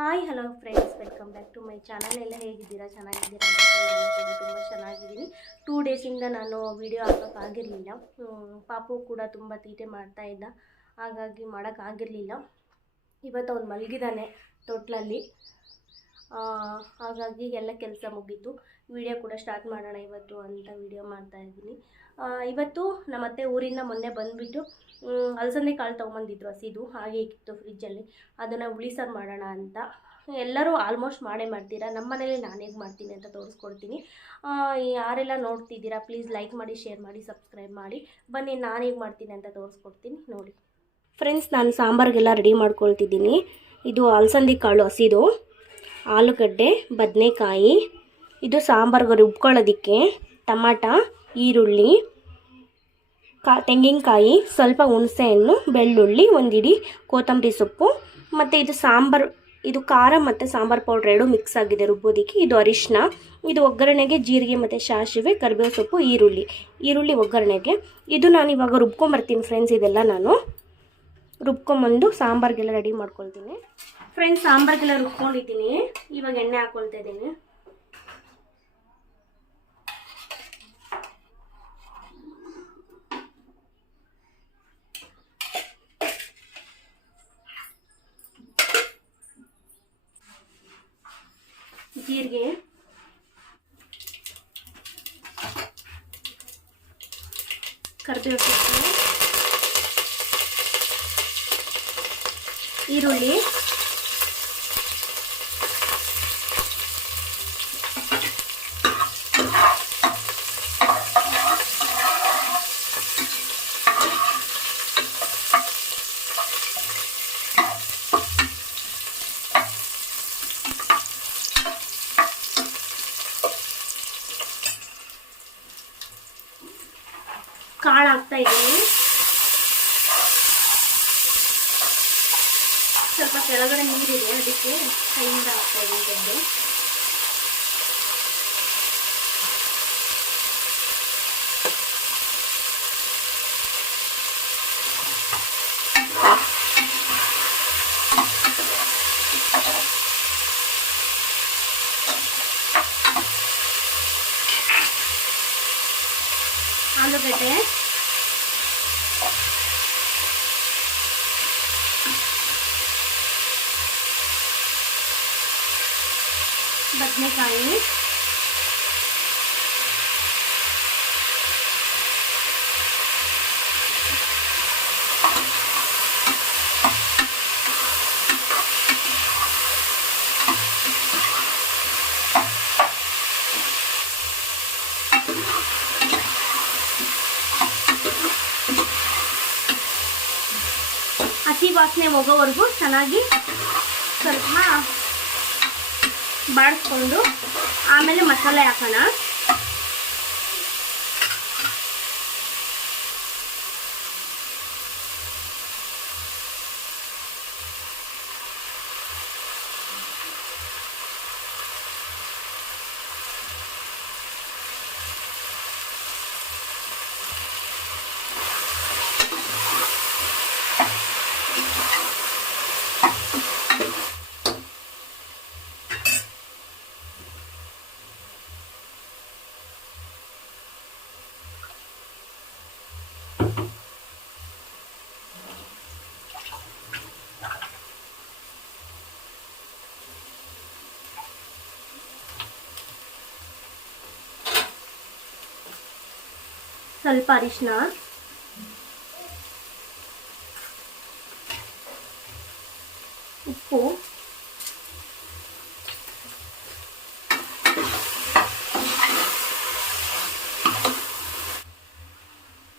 Hi hello friends, welcome back to my channel. ಎಲ್ಲ ಹೇಗಿದ್ದೀರಾ? ಚೆನ್ನಾಗಿದ್ದೀರಾ? ನಾನು ಕೂಡ ತುಂಬ ಚೆನ್ನಾಗಿದ್ದೀನಿ. 2 ಡೇಸಿಂದ ನಾನು ವಿಡಿಯೋ ಹಾಕೋಕ್ಕಾಗಿರಲಿಲ್ಲ. ಪಾಪು ಕೂಡ ತುಂಬ ತೀಟೆ ಮಾಡ್ತಾ ಇದ್ದ, ಹಾಗಾಗಿ ಮಾಡೋಕ್ಕಾಗಿರಲಿಲ್ಲ. ಇವತ್ತು ಅವ್ನು ಮಲಗಿದ್ದಾನೆ ತೊಟ್ಲಲ್ಲಿ, ಹಾಗಾಗಿ ಎಲ್ಲ ಕೆಲಸ ಮುಗೀತು. ವಿಡಿಯೋ ಕೂಡ ಸ್ಟಾರ್ಟ್ ಮಾಡೋಣ ಇವತ್ತು ಅಂತ ವಿಡಿಯೋ ಮಾಡ್ತಾಯಿದ್ದೀನಿ. ಇವತ್ತು ನಮ್ಮತ್ತೆ ಊರಿಂದ ಮೊನ್ನೆ ಬಂದುಬಿಟ್ಟು ಅಲಸಂದೆ ಕಾಳು ತೊಗೊಂಬಂದಿದ್ರು, ಹಸಿದು ಹಾಗೆ ಇತ್ತು ಫ್ರಿಜ್ಜಲ್ಲಿ. ಅದನ್ನು ಉಳಿಸಾರು ಮಾಡೋಣ ಅಂತ. ಎಲ್ಲರೂ ಆಲ್ಮೋಸ್ಟ್ ಮಾಡೇ ಮಾಡ್ತೀರಾ, ನಮ್ಮ ಮನೇಲಿ ನಾನು ಹೇಗೆ ಮಾಡ್ತೀನಿ ಅಂತ ತೋರಿಸ್ಕೊಡ್ತೀನಿ. ಯಾರೆಲ್ಲ ನೋಡ್ತಿದ್ದೀರಾ ಪ್ಲೀಸ್ ಲೈಕ್ ಮಾಡಿ, ಶೇರ್ ಮಾಡಿ, ಸಬ್ಸ್ಕ್ರೈಬ್ ಮಾಡಿ. ಬನ್ನಿ ನಾನು ಹೇಗೆ ಮಾಡ್ತೀನಿ ಅಂತ ತೋರಿಸ್ಕೊಡ್ತೀನಿ ನೋಡಿ. ಫ್ರೆಂಡ್ಸ್, ನಾನು ಸಾಂಬಾರಿಗೆಲ್ಲ ರೆಡಿ ಮಾಡ್ಕೊಳ್ತಿದ್ದೀನಿ. ಇದು ಅಲಸಂದೆ ಕಾಳು ಹಸಿದು, ಆಲೂಗಡ್ಡೆ, ಬದನೆಕಾಯಿ, ಇದು ಸಾಂಬಾರ್ಗೆ ರುಬ್ಕೊಳ್ಳೋದಕ್ಕೆ ಟಮಾಟ, ಈರುಳ್ಳಿ, ತೆಂಗಿನಕಾಯಿ, ಸ್ವಲ್ಪ ಹುಣಸೆಹಣ್ಣು, ಬೆಳ್ಳುಳ್ಳಿ, ಒಂದಿಡಿ ಕೊತ್ತಂಬರಿ ಸೊಪ್ಪು, ಮತ್ತು ಇದು ಸಾಂಬಾರು, ಇದು ಖಾರ ಮತ್ತು ಸಾಂಬಾರು ಪೌಡ್ರ್ ಎರಡು ಮಿಕ್ಸ್ ಆಗಿದೆ ರುಬ್ಬೋದಕ್ಕೆ. ಇದು ಅರಿಶಿನ, ಇದು ಒಗ್ಗರಣೆಗೆ ಜೀರಿಗೆ ಮತ್ತು ಸಾಸಿವೆ, ಕರಿಬೇವು ಸೊಪ್ಪು, ಈರುಳ್ಳಿ ಒಗ್ಗರಣೆಗೆ. ಇದು ನಾನು ಇವಾಗ ರುಬ್ಕೊಂಬರ್ತೀನಿ ಫ್ರೆಂಡ್ಸ್. ಇದೆಲ್ಲ ನಾನು ರುಬ್ಕೊಂಬಂದು ಸಾಂಬಾರಿಗೆಲ್ಲ ರೆಡಿ ಮಾಡ್ಕೊಳ್ತೀನಿ. ಫ್ರೆಂಡ್ಸ್, ಸಾಂಬಾರಿಗೆಲ್ಲ ರುಬ್ಕೊಂಡಿದ್ದೀನಿ. ಇವಾಗ ಎಣ್ಣೆ ಹಾಕ್ಕೊಳ್ತಾ ಇದ್ದೀನಿ. ಜೀರಿಗೆ, ಕರಿಬೇವು ಸೊಪ್ಪು, ಈರುಳ್ಳಿ, ಕಾಳು ಹಾಕ್ತಾ ಇದ್ದೀನಿ. ಸ್ವಲ್ಪ ಕೆಳಗಡೆ ನೀರಿದೆ, ಅದಕ್ಕೆ ಕೈಯಿಂದ ಹಾಕ್ತಾ ಇದ್ದೀನಿ ದೊಡ್ಡ. ಆಲೂಗಡ್ಡೆ, ಬದನೆಕಾಯಿ, ಹಸಿ ವಾಸನೆ ಹೋಗೋವರೆಗೂ ಚೆನ್ನಾಗಿ ಸ್ವಲ್ಪ ಬಾಡಿಸ್ಕೊಂಡು ಆಮೇಲೆ ಮಸಾಲೆ ಹಾಕೋಣ. ಸ್ವಲ್ಪ ಅರಿಶಿನ, ಉಪ್ಪು,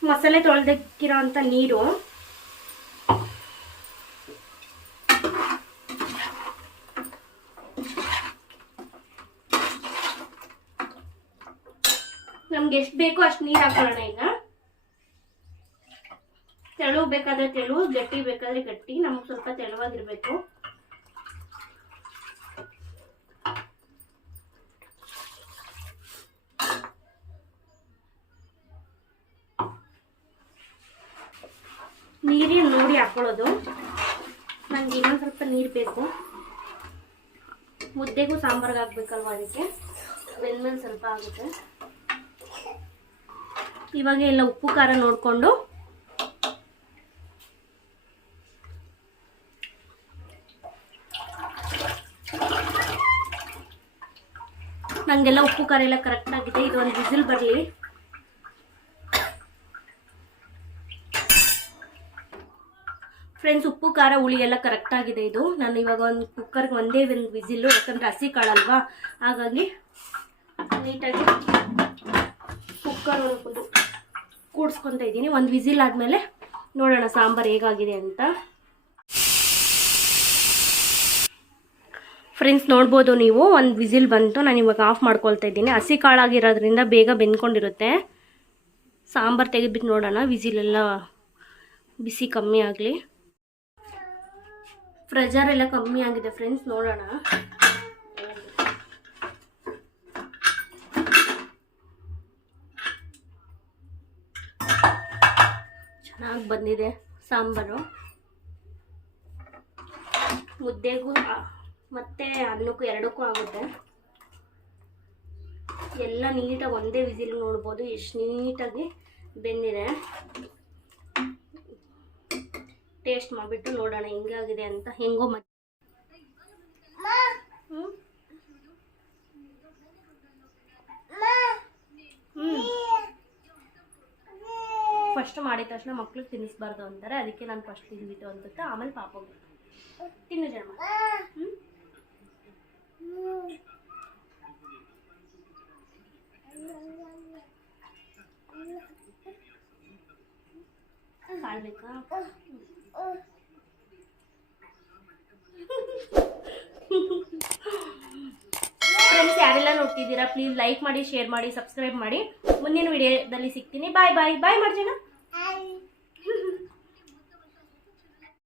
ಮಸಾಲೆ ತೊಳೆದಿಕ್ಕಿರೋ ಅಂಥ ನೀರು, ನಮ್ಗೆ ಎಷ್ಟು ಬೇಕೋ ಅಷ್ಟು ನೀರು ಹಾಕೊಳ್ಳೋಣ. ಈಗ ತೆಳು ಬೇಕಾದ್ರೆ ತೆಳು, ಗಟ್ಟಿ ಬೇಕಾದ್ರೆ ಗಟ್ಟಿ. ನಮ್ಗೆ ಸ್ವಲ್ಪ ತೆಳುವಾಗಿರ್ಬೇಕು. ನೀರು ನೋಡಿ ಹಾಕೊಳ್ಳೋದು. ನನಗೆ ಇನ್ನೊಂದು ಸ್ವಲ್ಪ ನೀರು ಬೇಕು. ಮುದ್ದೆಗೂ ಸಾಂಬಾರ್ಗೆ ಹಾಕ್ಬೇಕಲ್ವ, ಅದಕ್ಕೆ ಬೆಂದ್ಮೇಲೆ ಸ್ವಲ್ಪ ಆಗುತ್ತೆ. ಇವಾಗ ಎಲ್ಲ ಉಪ್ಪು ಖಾರ ನೋಡಿಕೊಂಡು ನನಗೆಲ್ಲ ಉಪ್ಪು ಖಾರ ಎಲ್ಲ ಕರೆಕ್ಟಾಗಿದೆ. ಇದೊಂದು ವಿಸಿಲ್ ಬರಲಿ. ಫ್ರೆಂಡ್ಸ್, ಉಪ್ಪು ಖಾರ ಹುಳಿ ಎಲ್ಲ ಕರೆಕ್ಟಾಗಿದೆ. ಇದು ನಾನು ಇವಾಗ ಒಂದು ಕುಕ್ಕರ್ಗೆ ಒಂದೇ ಒಂದು ವಿಸಿಲ್ಲು, ಯಾಕಂದರೆ ಹಸಿ ಕಾಳಲ್ವಾ, ಹಾಗಾಗಿ ನೀಟಾಗಿ ಕುಕ್ಕರ್ ಒಂದು ಕೂಡಿಸ್ಕೊತಾ ಇದ್ದೀನಿ. ಒಂದು ವಿಸಿಲ್ ಆದಮೇಲೆ ನೋಡೋಣ ಸಾಂಬಾರು ಹೇಗಾಗಿದೆ ಅಂತ. ಫ್ರೆಂಡ್ಸ್, ನೋಡ್ಬೋದು ನೀವು, ಒಂದು ವಿಸಿಲ್ ಬಂತು. ನಾನು ಇವಾಗ ಆಫ್ ಮಾಡ್ಕೊಳ್ತಾ ಇದ್ದೀನಿ. ಹಸಿ ಕಾಳಾಗಿರೋದ್ರಿಂದ ಬೇಗ ಬೆಂದ್ಕೊಂಡಿರುತ್ತೆ. ಸಾಂಬಾರು ತೆಗೆದ್ಬಿಟ್ಟು ನೋಡೋಣ, ವಿಸಿಲೆಲ್ಲ ಬಿಸಿ ಕಮ್ಮಿ ಆಗಲಿ. ಪ್ರೆಷರ್ ಎಲ್ಲ ಕಮ್ಮಿ ಆಗಿದೆ ಫ್ರೆಂಡ್ಸ್, ನೋಡೋಣ. ಚೆನ್ನಾಗಿ ಬಂದಿದೆ ಸಾಂಬಾರು. ಮುದ್ದೆಗೂ ಮತ್ತು ಅನ್ನಕ್ಕೂ ಎರಡಕ್ಕೂ ಆಗುತ್ತೆ. ಎಲ್ಲ ನೀಟಾಗಿ ಒಂದೇ ವಿಸಿಲ್ ನೋಡ್ಬೋದು ಎಷ್ಟು ನೀಟಾಗಿ ಬೆಂದಿದೆ. ಟೇಸ್ಟ್ ಮಾಡಿಬಿಟ್ಟು ನೋಡೋಣ ಹೆಂಗಾಗಿದೆ ಅಂತ. ಹೆಂಗೋ ಫಸ್ಟ್ ಮಾಡಿದ ತಕ್ಷಣ ಮಕ್ಳಿಗೆ ತಿನ್ನಿಸ್ಬಾರ್ದು ಅಂತಾರೆ, ಅದಕ್ಕೆ ನಾನು ಫಸ್ಟ್ ತಿಂದ್ಬಿಟ್ಟು ಅಂತ ಆಮೇಲೆ ಪಾಪಗೆ ತಿನ್ನು ಜನ. ಕಾಳ್ಬೇಕಾ? ಫ್ರೆಂಡ್ಸ್, ಯಾರೆಲ್ಲ ನೋಡ್ತಿದ್ದೀರಾ ಪ್ಲೀಸ್ ಲೈಕ್ ಮಾಡಿ, ಶೇರ್ ಮಾಡಿ, ಸಬ್ಸ್ಕ್ರೈಬ್ ಮಾಡಿ. ಮುಂದಿನ ವಿಡಿಯೋದಲ್ಲಿ ಸಿಗ್ತೀನಿ. ಬಾಯ್ ಬಾಯ್ ಬಾಯ್ ಮಾಡ್ತೀನ.